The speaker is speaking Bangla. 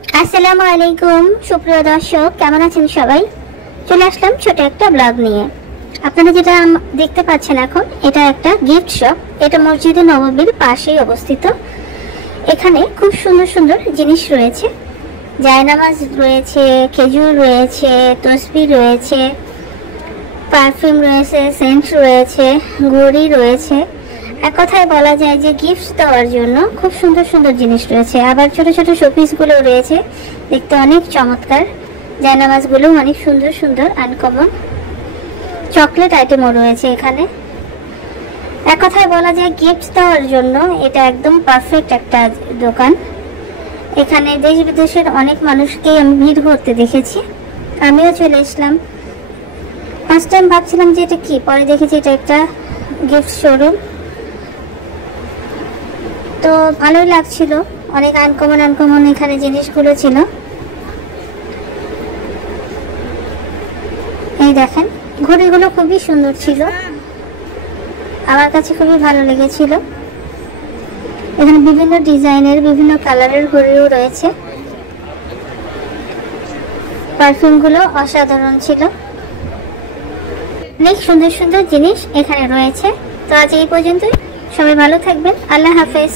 আসসালামু আলাইকুম সুপ্রিয় দর্শক, কেমন আছেন সবাই? চলে আসলাম ছোট একটা ব্লগ নিয়ে। আপনারা যেটা দেখতে পাচ্ছেন এখন, এটা একটা গিফট শপ। এটা মসজিদে নববীর পাশেই অবস্থিত। এখানে খুব সুন্দর সুন্দর জিনিস রয়েছে। জায়নামাজ রয়েছে, খেজুর রয়েছে, তসবিহ রয়েছে, পারফিউম রয়েছে, সেন্ট রয়েছে, ঘড়ি রয়েছে। এক কথায় বলা যায় যে গিফট দেওয়ার জন্য খুব সুন্দর সুন্দর জিনিস রয়েছে। আবার ছোট ছোট শোপিস গুলো রয়েছে, দেখতে অনেক চমৎকার। জায়নামাজ গুলো অনেক সুন্দর সুন্দর, আনকমন। চকলেট আইটেমও রয়েছে এখানে। এক কথায় বলা যায় গিফট দেওয়ার জন্য এটা একদম পারফেক্ট একটা দোকান। এখানে দেশ বিদেশের অনেক মানুষকে আমি ভিড় করতে দেখেছি, আমিও চলে এসলাম। ফার্স্ট টাইম ভাবছিলাম যে এটা কি, পরে দেখেছি এটা একটা গিফট শোরুম। তো ভালোই লাগছিল, অনেক আনকমন এখানে জিনিসগুলো ছিল। এই দেখেন, ঘড়িগুলো খুবই সুন্দর ছিল, আমার কাছে খুবই ভালো লেগেছিল। এখানে বিভিন্ন ডিজাইনের, বিভিন্ন কালারের ঘড়িও রয়েছে। পারফিউমগুলো অসাধারণ ছিল। অনেক সুন্দর সুন্দর জিনিস এখানে রয়েছে। তো আজ এই পর্যন্তই, সবাই ভালো থাকবেন। আল্লাহ হাফেজ।